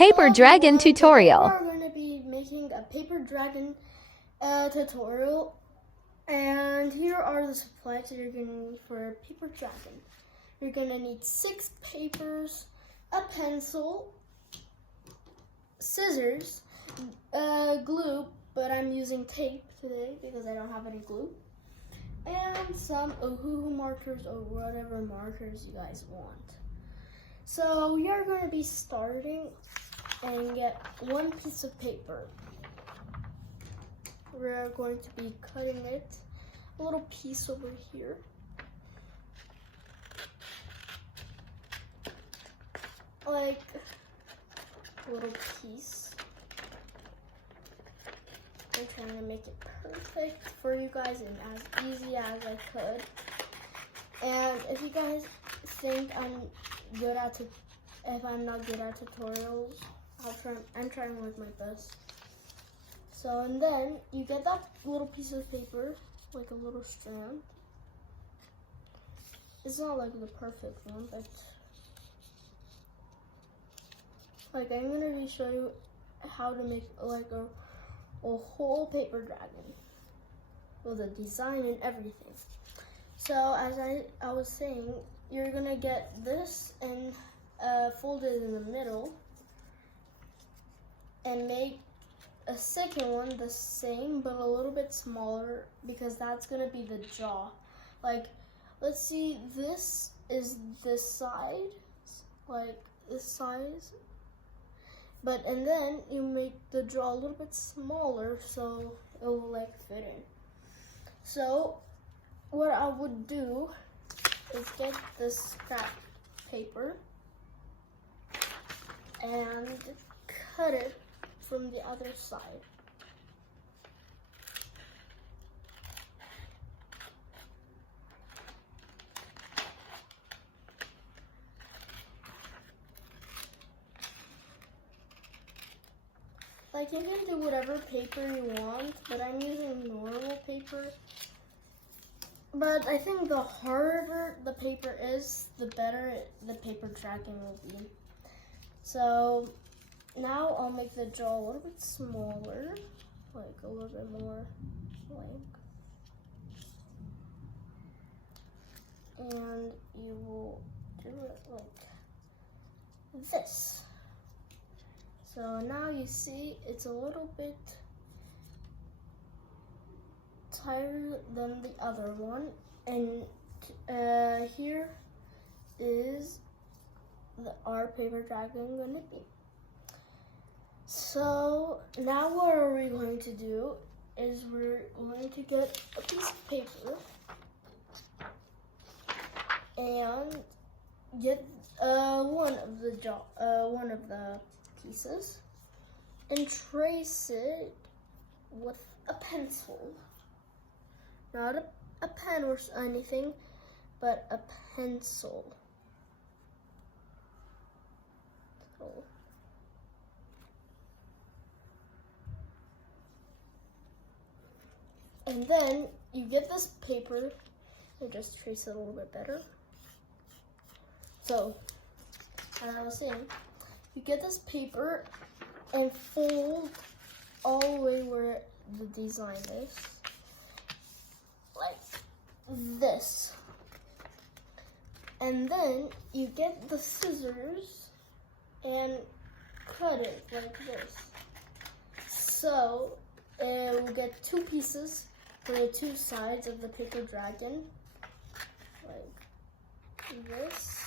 paper dragon tutorial. We're going to be making a paper dragon tutorial, and here are the supplies that you're going to need for a paper dragon. You're going to need 6 papers, a pencil, scissors, glue, but I'm using tape today because I don't have any glue, and some Ohuhu markers or whatever markers you guys want. So we are going to be starting and get 1 piece of paper. We're going to be cutting it, a little piece over here. Like a little piece. I'm trying to make it perfect for you guys and as easy as I could. And if you guys think I'm not good at tutorials, I'm trying to work my best. So, and then you get that little piece of paper, like a little strand. It's not like the perfect one, but like I'm gonna be showing you how to make like a whole paper dragon with a design and everything. So as I was saying, you're gonna get this and fold it in the middle and make a second one the same but a little bit smaller, because that's gonna be the jaw. Like, let's see, this is this side, like this size, and then you make the jaw a little bit smaller so it will like fit in. So what I would do is get this scrap paper and cut it from the other side. Like, you can do whatever paper you want, but I'm using normal paper. But I think the harder the paper is, the better the paper dragon will be. So now I'll make the jaw a little bit smaller, like a little bit more length. And you will do it like this. So now you see it's a little bit tighter than the other one, and here is our paper dragon gonna be. So now what are we going to do is we're going to get a piece of paper and get one of the pieces and trace it with a pencil. Not a pen or anything, but a pencil. So, and then you get this paper and just trace it a little bit better. So, as I was saying, you get this paper and fold all the way where the design is, like this. And then you get the scissors and cut it like this. So we'll get 2 pieces for the 2 sides of the paper dragon, like this.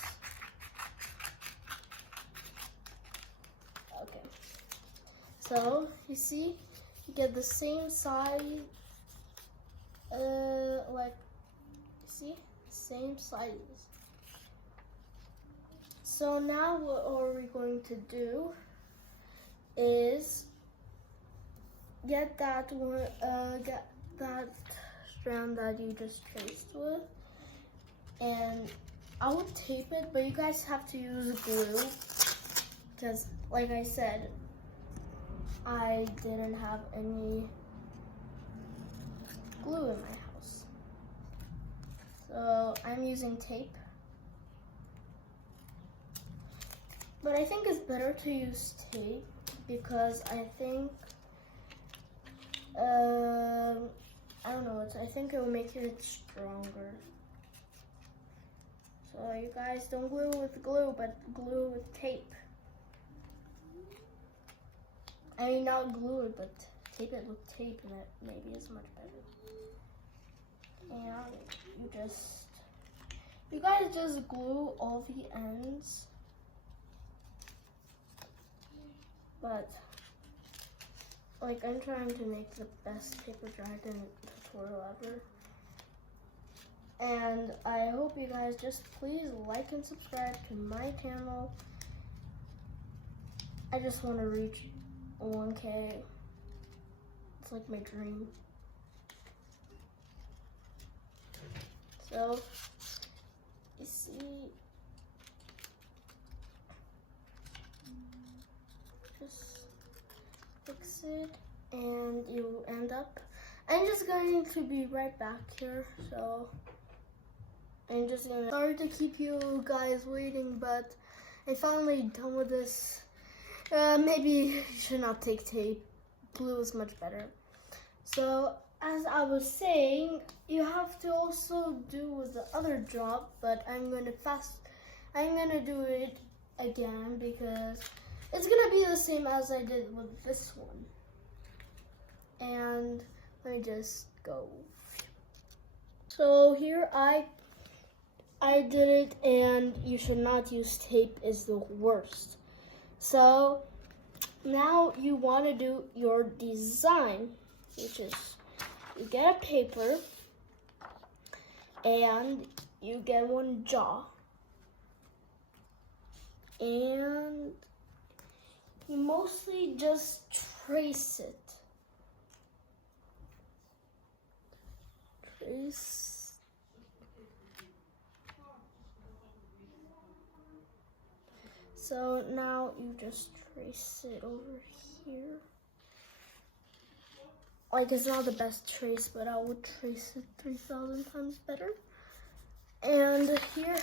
Okay. So you see, you get the same size, same sizes. So now what are we going to do is get that one, get that strand that you just traced with, and I would tape it, but you guys have to use glue because, like I said, I didn't have any glue in my house. So I'm using tape. But I think it's better to use tape because I think, I don't know, I think it will make it stronger. So you guys don't glue with glue, but glue with tape. I mean, not glue it, but tape it with tape, and it maybe is much better. And you guys just glue all the ends. But like, I'm trying to make the best paper dragon tutorial ever. And I hope you guys just please like and subscribe to my channel. I just want to reach 1K. It's like my dream. So, you see, just fix it and you end up, I'm just going to be right back here, so I'm just gonna, sorry to keep you guys waiting, but I'm finally done with this. Maybe you should not take tape. Glue is much better. So as I was saying, you have to also do the other job, but I'm gonna do it again because it's gonna be the same as I did with this one. And let me just go. So here I did it, and you should not use tape, is the worst. So now you want to do your design, which is you get a paper and you get one jaw, and you mostly just trace it. So now you just trace it over here. Like, it's not the best trace, but I would trace it 3,000 times better. And here,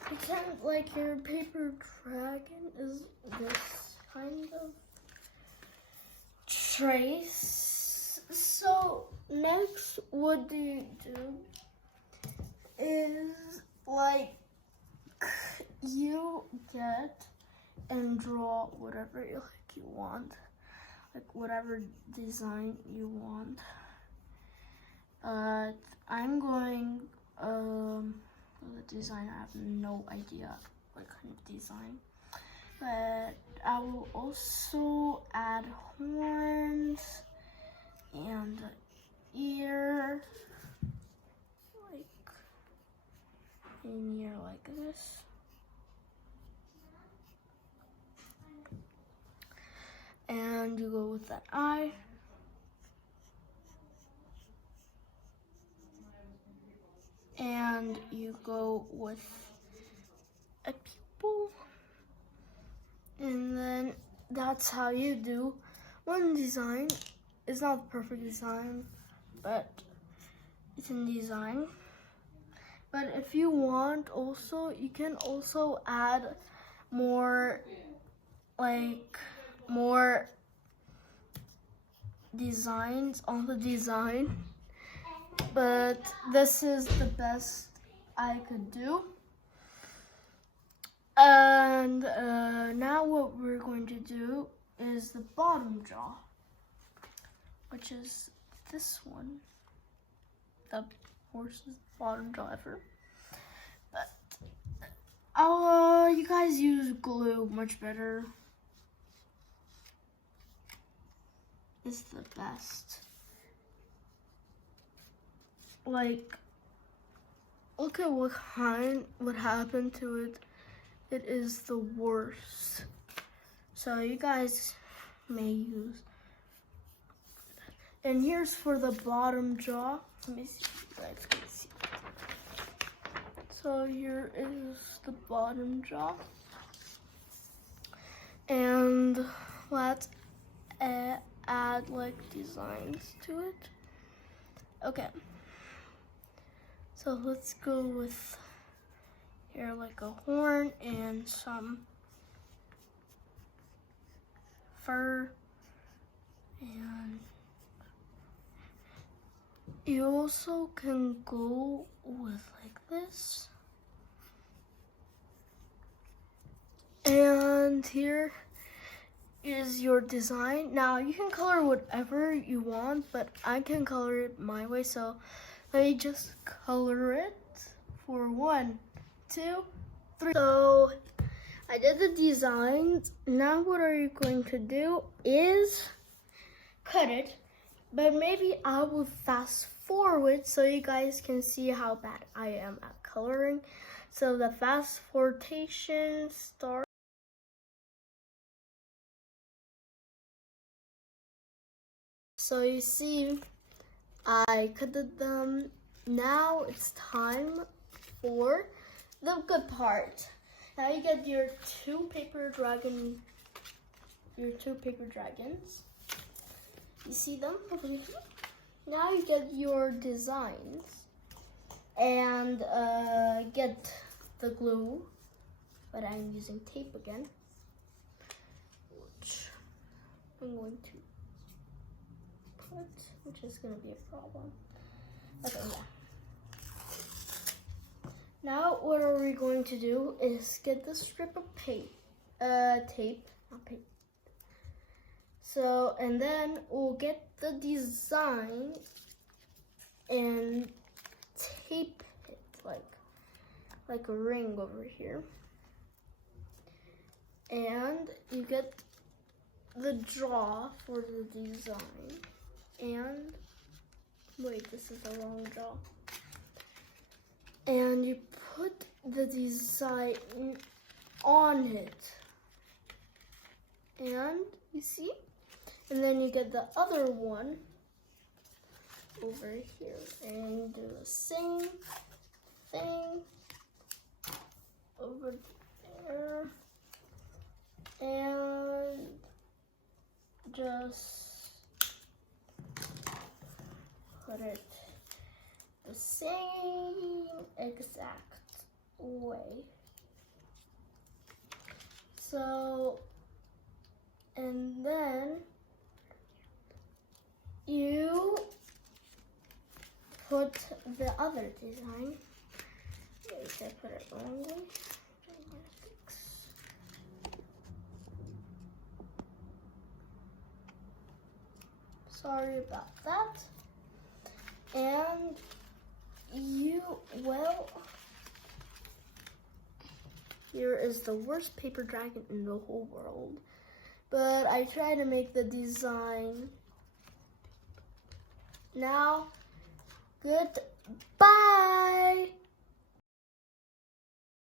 pretend like your paper dragon is this kind of trace. So next, what do you do is, like, you get and draw whatever you want, like whatever design you want. But I'm going the design, I have no idea what kind of design, but I will also add horns and ear, like an ear like this. And you go with that eye. And you go with a pupil. And then that's how you do one design. It's not the perfect design, but it's in design. But if you want also, you can also add more, like, more designs on the design, but this is the best I could do. And now what we're going to do is the bottom jaw, which is this one, the horse's bottom jaw ever. But you guys use glue much better. Is the best. Like, look at what happened to it. It is the worst. So you guys may use. And here's for the bottom jaw. Let me see if you guys can see. So here is the bottom jaw. And let's add like designs to it. Okay, so let's go with here like a horn and some fur. And you also can go with like this. And here is your design. Now you can color whatever you want, but I can color it my way. So let me just color it for 1, 2, 3. So I did the designs. Now what are you going to do is cut it, but maybe I will fast forward so you guys can see how bad I am at coloring. So the fast forwardation starts. So you see, I cut them. Now it's time for the good part. Now you get your two paper dragons. You see them over here? Now you get your designs and get the glue, but I'm using tape again, which I'm going to put, which is going to be a problem. Okay, yeah. Now what are we going to do is get the strip of tape, not paper. So, and then we'll get the design and tape it like a ring over here. And you get the draw for the design. And wait, this is the wrong draw. And you put the design on it. And you see? And then you get the other one over here. And you do the same thing over there. And just put it the same exact way. So, and then you put the other design. Wait, I put it wrong way. Sorry about that. And here is the worst paper dragon in the whole world. But I try to make the design. Now, goodbye.